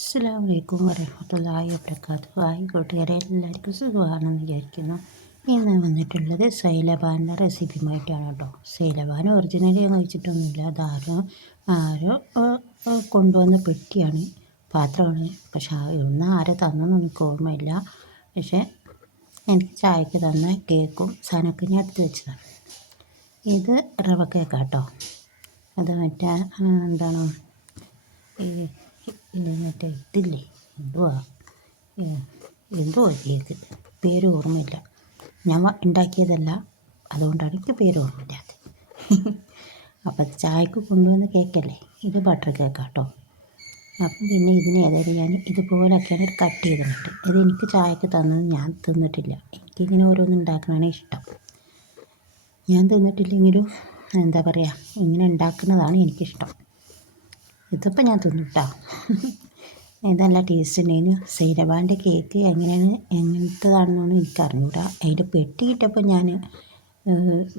അസ്സലാമു അലൈക്കും വറഹ്മത്തുള്ളാഹി വബറകാതുഹു. ഹായ് കൂട്ടുകാരെ, എല്ലാവർക്കും സുഖമാണെന്ന് വിചാരിക്കുന്നു. ഇന്ന് വന്നിട്ടുള്ളത് സൈലബാൻ്റെ റെസിപ്പിയുമായിട്ടാണ് കേട്ടോ. സൈലബാൻ ഒറിജിനലി ഞാൻ കഴിച്ചിട്ടൊന്നുമില്ല. ആരോ കൊണ്ടുവന്ന പെട്ടിയാണ്, പാത്രമാണ്. പക്ഷെ ഇന്ന് ആരോ തന്നൊന്നും എനിക്ക് ഓർമ്മയില്ല. പക്ഷെ എനിക്ക് ചായക്ക് തന്ന കേക്കും സാധനമൊക്കെ ഞാൻ എടുത്ത് വെച്ചതാണ്. ഇത് റവ കേക്കാട്ടോ. അത് മറ്റേ എന്താണ് മറ്റേ ഇതില്ലേ, എന്തോ കേക്ക്, പേര് ഓർമ്മയില്ല. ഞാൻ ഉണ്ടാക്കിയതല്ല, അതുകൊണ്ടാണ് എനിക്ക് പേര് ഓർമ്മയില്ലാത്തത്. അപ്പം ചായക്ക് കൊണ്ടുവന്ന കേക്കല്ലേ, ഇത് ബട്ടർ കേക്കാട്ടോ. അപ്പം പിന്നെ ഇതിന് ഏതായാലും ഞാൻ ഇതുപോലെയൊക്കെയാണ് കട്ട് ചെയ്തിട്ട്, ഇത് എനിക്ക് ചായക്ക് തന്നത് ഞാൻ തിന്നിട്ടില്ല. എനിക്കിങ്ങനെ ഓരോന്ന് ഉണ്ടാക്കണതാണ് ഇഷ്ടം. ഞാൻ തിന്നിട്ടില്ലെങ്കിലും എന്താ പറയുക, ഇങ്ങനെ ഉണ്ടാക്കുന്നതാണ് എനിക്കിഷ്ടം. ഇതിപ്പോൾ ഞാൻ തിന്നിട്ടാ. നല്ല ടേസ്റ്റ് ഉണ്ടായിരുന്നു. സൈലബാൻ്റെ കേക്ക് എങ്ങനത്തതാണെന്നൊന്നും എനിക്ക് അറിഞ്ഞൂടാ. അതിൻ്റെ പെട്ടി കിട്ടപ്പോൾ ഞാൻ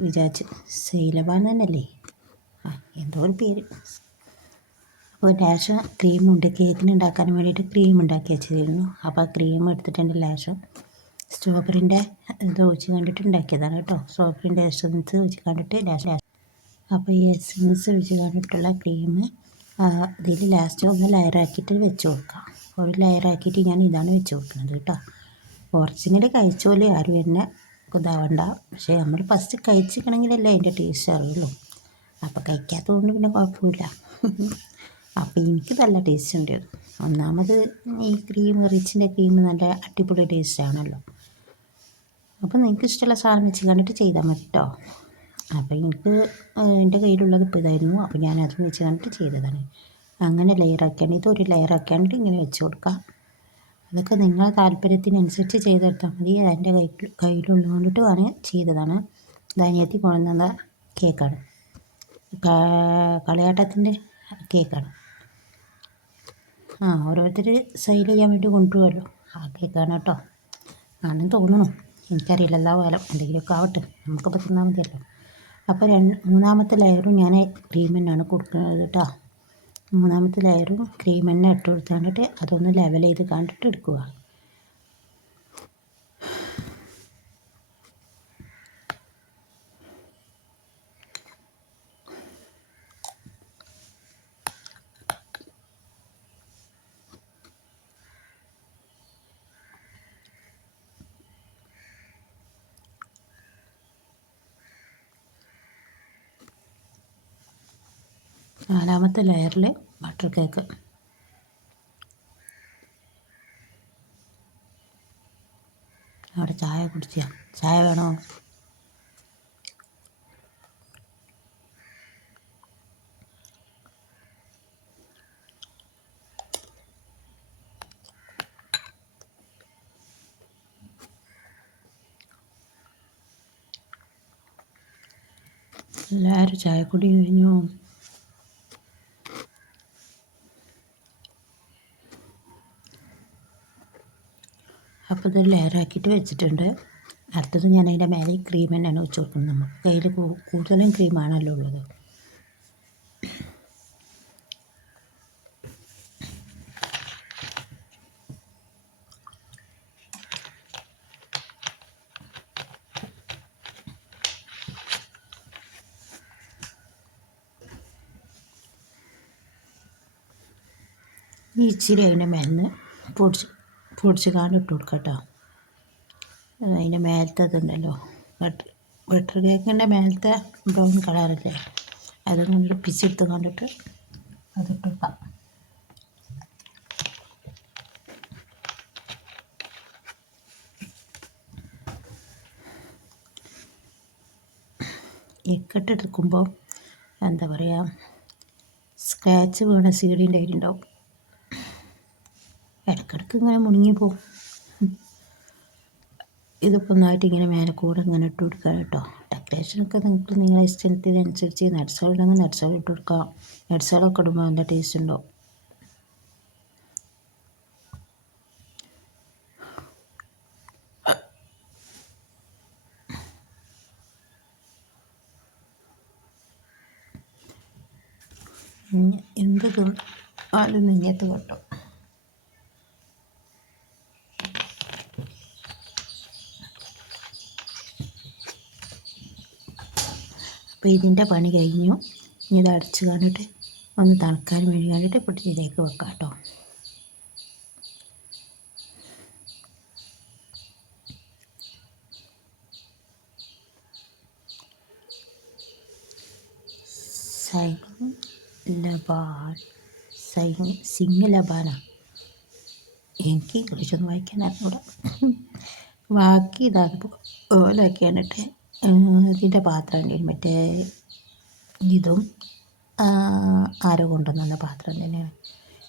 വിചാരിച്ച് സൈലബാൻ തന്നെയല്ലേ, എന്തോ ഒരു പേര്. അപ്പോൾ ലേശം ക്രീമുണ്ട്, കേക്കിന് ഉണ്ടാക്കാൻ വേണ്ടിയിട്ട് ക്രീം ഉണ്ടാക്കി വെച്ചിരുന്നു. അപ്പോൾ ആ ക്രീം എടുത്തിട്ടുണ്ട്, ലേശം സ്ട്രോബെറിൻ്റെ ഇത് ഒഴിച്ച് കണ്ടിട്ട് ഉണ്ടാക്കിയതാണ് കേട്ടോ. സ്ട്രോബെറിൻ്റെ എസൻസ് ഒഴിച്ച് കണ്ടിട്ട് ലേശം. അപ്പോൾ ഈ എസൻസ് ഒഴിച്ച് കണ്ടിട്ടുള്ള ക്രീം ഇതിൽ ലാസ്റ്റ് ഒന്ന് ലെയറാക്കിയിട്ട് വെച്ച് കൊടുക്കാം. ഒരു ലെയറാക്കിയിട്ട് ഞാൻ ഇതാണ് വെച്ച് കൊടുക്കുന്നത് കേട്ടോ. ഒറിജിനൽ കഴിച്ചോലെ ആരും എന്നെ ഇതാവണ്ട. പക്ഷേ നമ്മൾ ഫസ്റ്റ് കഴിച്ചിരിക്കണമെങ്കിലല്ലേ അതിൻ്റെ ടേസ്റ്റ് അറിയുള്ളൂ. അപ്പോൾ കഴിക്കാത്തതുകൊണ്ട് പിന്നെ കുഴപ്പമില്ല. അപ്പോൾ എനിക്ക് നല്ല ടേസ്റ്റ് ഉണ്ട്. ഒന്നാമത് ഈ റിച്ചിൻ്റെ ക്രീം നല്ല അടിപൊളി ടേസ്റ്റ് ആണല്ലോ. അപ്പോൾ നിങ്ങൾക്ക് ഇഷ്ടമുള്ള സാധനം വെച്ച് കണ്ടിട്ട് ചെയ്താൽ മതി കേട്ടോ. അപ്പോൾ എനിക്ക് എൻ്റെ കയ്യിലുള്ളത് ഇപ്പോൾ ഇതായിരുന്നു. അപ്പോൾ ഞാൻ അത് വെച്ച് കണ്ടിട്ട് ചെയ്തതാണ്. അങ്ങനെ ലെയറാക്കിയാണ്, ഇതൊരു ലെയറാക്കിയാണ്ട് ഇങ്ങനെ വെച്ച് കൊടുക്കാം. അതൊക്കെ നിങ്ങളെ താല്പര്യത്തിനനുസരിച്ച് ചെയ്തെടുത്താൽ മതി. എൻ്റെ കയ്യിലുള്ളത് കൊണ്ടിട്ട് ചെയ്തതാണ്. ധാന്യത്തിൽ കൊണ്ടുവന്ന കേക്കാണ്, കളിയാട്ടത്തിൻ്റെ കേക്കാണ്. ഓരോരുത്തർ സെയിൽ ചെയ്യാൻ വേണ്ടി കൊണ്ടുവരുമല്ലോ, ആ കേക്കാണ് കേട്ടോ. ആണെന്ന് തോന്നുന്നു, എനിക്കറിയില്ല. എല്ലാ കാലം എന്തെങ്കിലുമൊക്കെ ആവട്ടെ, നമുക്കിപ്പോൾ തിന്നാൽ മതിയല്ലോ. അപ്പോൾ മൂന്നാമത്തെ ലെയറും ഞാൻ ക്രീം തന്നെയാണ് കൊടുക്കുന്നത് കേട്ടോ. മൂന്നാമത്തെ ലെയറും ക്രീം തന്നെ ഇട്ട് കൊടുത്താണ്ടിട്ട് അതൊന്ന് ലെവൽ ചെയ്ത് കണ്ടിട്ട് എടുക്കുക. നാലാമത്തെ ലെയറിൽ ബട്ടർ കേക്ക്. അവിടെ ചായ കുടിച്ചാൽ ചായ വേണോ? എല്ലാവരും ചായക്കുടി കഴിഞ്ഞു. അപ്പോൾ ഇത് ലെയറാക്കിയിട്ട് വെച്ചിട്ടുണ്ട്. അടുത്തത് ഞാൻ അതിൻ്റെ മേലെ ക്രീം തന്നെയാണ് വെച്ച് കൊടുക്കുന്നത്. നമുക്ക് കയ്യിൽ കൂടുതലും ക്രീമാണല്ലോ ഉള്ളത്. ഈ ഇച്ചിരി അതിൻ്റെ മേലിന് പൊടിച്ച് കാണിട്ട് കൊടുക്കാം കേട്ടോ. അതിൻ്റെ മേലത്തെ ഇതുണ്ടല്ലോ, ബട്ടർ കേക്കിൻ്റെ മേലത്തെ ബ്രൗൺ കളറല്ലേ, അതുകൊണ്ട് പിച്ചെടുത്ത് കണ്ടിട്ട് അതിട്ട് കൊടുക്കാം. ഇക്കട്ടെടുക്കുമ്പോൾ എന്താ പറയുക, സ്ക്രാച്ച് വീണ സീഡിൻ്റെ അരിയുണ്ടാവും. ഇടയ്ക്കിടയ്ക്ക് ഇങ്ങനെ മുണങ്ങിപ്പോവും. ഇതിപ്പോൾ ഒന്നായിട്ട് ഇങ്ങനെ മേലെ കൂടെ ഇങ്ങനെ ഇട്ട് കൊടുക്കുക കേട്ടോ. ഡെക്കറേഷനൊക്കെ നിങ്ങൾക്ക് നിങ്ങളെ ഇഷ്ടത്തിനനുസരിച്ച് നട്സുകളുണ്ടെങ്കിൽ നട്സുകൾ ഇട്ട് കൊടുക്കാം. നട്സുകളൊക്കെ ഇടുമ്പോൾ നല്ല ടേസ്റ്റ് ഉണ്ടാവും. എന്ത് അത് നെയ്യത്ത് കേട്ടോ. അപ്പോൾ ഇതിൻ്റെ പണി കഴിഞ്ഞു. ഇനി ഇത് അടച്ച് കണ്ടിട്ട് ഒന്ന് തണുക്കാൻ വേണ്ടി കണ്ടിട്ട് പൊട്ടിയിലേക്ക് വെക്കാം കേട്ടോ. സിംഗ് ലബാനാണ്. എനിക്ക് ഇംഗ്ലീഷൊന്നും വായിക്കാൻ അറിഞ്ഞൂടാ. ബാക്കി ഇതാകുമ്പോൾ ഓലാക്കിയാണ് ഇട്ട് ഇതിൻ്റെ പാത്രം മറ്റേ ഇതും ആരോ കൊണ്ടുവന്ന പാത്രം തന്നെയാണ്.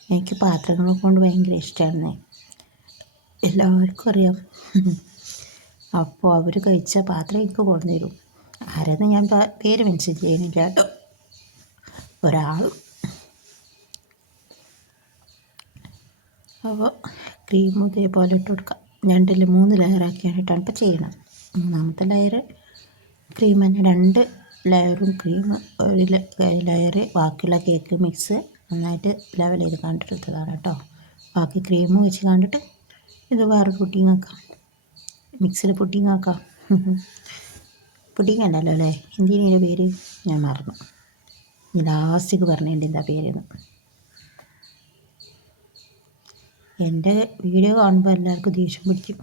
എനിക്ക് പാത്രങ്ങളെ കൊണ്ട് ഭയങ്കര ഇഷ്ടമാണ്, എല്ലാവർക്കും അറിയാം. അപ്പോൾ അവർ കഴിച്ച പാത്രം എനിക്ക് കൊണ്ടു തരും. ആരെന്ന് ഞാൻ പേര് മെൻഷൻ ചെയ്യുന്നില്ല കേട്ടോ. ഒരാൾ. അപ്പോൾ ക്രീമും ഇതേപോലെ ഇട്ട് കൊടുക്കാം. 2-3 ലെയറാക്കിയിട്ടാണ് ഇപ്പോൾ ചെയ്യണം. 3ാമത്തെ ലെയർ ക്രീം തന്നെ, 2 ലെയറും ക്രീം, 1 ലെയർ ബാക്കിയുള്ള കേക്ക് മിക്സ് നന്നായിട്ട് ലെവൽ ചെയ്ത് കണ്ടിട്ടെടുത്തതാണ് കേട്ടോ. ബാക്കി ക്രീം വെച്ച് കണ്ടിട്ട് ഇത് വേറെ പുഡിങ് ആക്കാം, മിക്സിൽ പുഡിങ് ആക്കാം. പുഡിങ് ഉണ്ടല്ലോ അല്ലേ, എന്തിനു പേര് ഞാൻ മറന്നു. ലാസ്റ്റിക്ക് പറഞ്ഞതിൻ്റെ എന്താ പേരെന്ന്. എൻ്റെ വീഡിയോ കാണുമ്പോൾ എല്ലാവർക്കും ദേഷ്യം പിടിക്കും.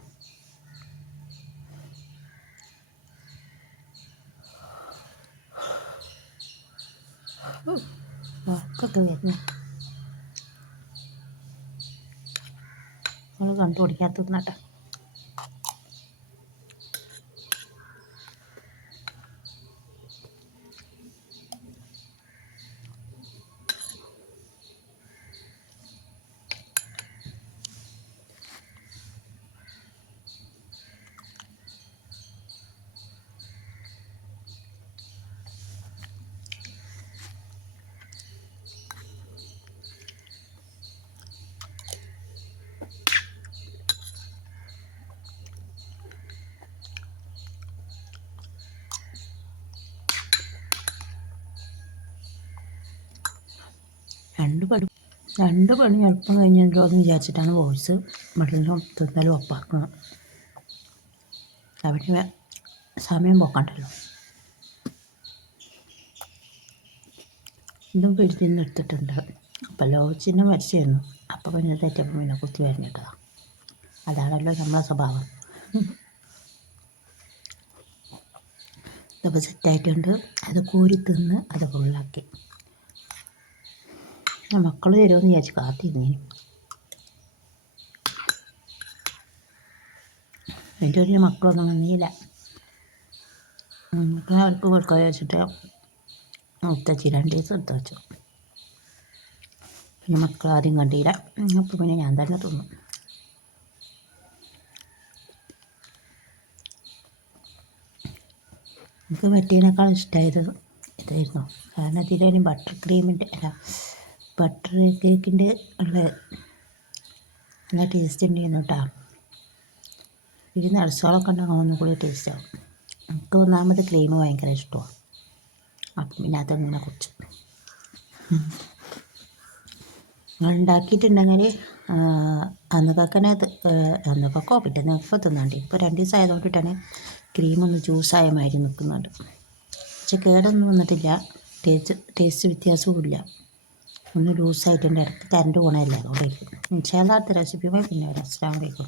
വർക്കൊക്കെ വരുന്നു, നമ്മൾ കണ്ടുപിടിക്കാത്ത. രണ്ട് പണി എളുപ്പം കഴിഞ്ഞല്ലോ എന്ന് വിചാരിച്ചിട്ടാണ് വോയിസ് വെള്ളം തിന്നലും ഒപ്പാക്കണം. അവിടെ സമയം പോക്കണ്ടല്ലോ. ഇതും പിടിച്ച് നിന്ന് എടുത്തിട്ടുണ്ട്. അപ്പോൾ ലോച്ചിനെ മരിച്ചായിരുന്നു. അപ്പോൾ പിന്നെ തെറ്റപ്പം പിന്നെ കുത്തി വരഞ്ഞിട്ടതാണ്. അതാണല്ലോ നമ്മളെ സ്വഭാവം. ഇതൊക്കെ സെറ്റായിട്ടുണ്ട്. അത് കോരി തിന്ന് അത് ഫുള്ളാക്കി. മക്കൾ തരുമെന്ന് വിചാരിച്ച് കാത്തിരുന്നേന്. എൻ്റെ ഒരു മക്കളൊന്നും വന്നില്ല. അവർക്ക് കൊടുക്കാൻ വിചാരിച്ചിട്ട് എടുത്തുവച്ച് 2 ദിവസം എടുത്ത് വെച്ചു. പിന്നെ മക്കൾ ആദ്യം കണ്ടില്ല. അപ്പോൾ പിന്നെ ഞാൻ തന്നെ തിന്നു. എനിക്ക് മറ്റേനേക്കാൾ ഇഷ്ടമായത് ഇതായിരുന്നു. കാരണം ഇതിലും ബട്ടർ ക്രീമിൻ്റെ ബട്ടർ കേക്കിൻ്റെ ഉള്ള നല്ല ടേസ്റ്റ് ഉണ്ടായിരുന്നു കേട്ടോ. ഇത് നട്സുകളൊക്കെ ഉണ്ടാകുമ്പോൾ ഒന്നും കൂടി ടേസ്റ്റാവും. എനിക്ക് 1ാമത് ക്രീം ഭയങ്കര ഇഷ്ടമാണ്. അപ്പം പിന്നെ അതങ്ങനെ കുറിച്ച് നിങ്ങൾ ഉണ്ടാക്കിയിട്ടുണ്ടെങ്കിൽ അന്നൊക്കെ പിറ്റേന്ന് ഇപ്പോൾ തിന്നാണ്ട്. ഇപ്പോൾ 2 ദിവസം ആയതുകൊണ്ടിട്ടാണ് ക്രീമൊന്ന് ജ്യൂസായ മാതിരി നിൽക്കുന്നുണ്ട്. പക്ഷെ കേടൊന്നും വന്നിട്ടില്ല, ടേസ്റ്റ് വ്യത്യാസവും ഇല്ല. ഒന്ന് ലൂസായിട്ടുണ്ട്. ഇടയ്ക്ക് കറണ്ട് പോകണമല്ലേ, അതുകൊണ്ടേക്കും. ഇൻഷാ അല്ലാഹ് അടുത്ത റെസിപ്പിയുമായി പിന്നെ വരാം. അസ്സലാമു അലൈക്കും.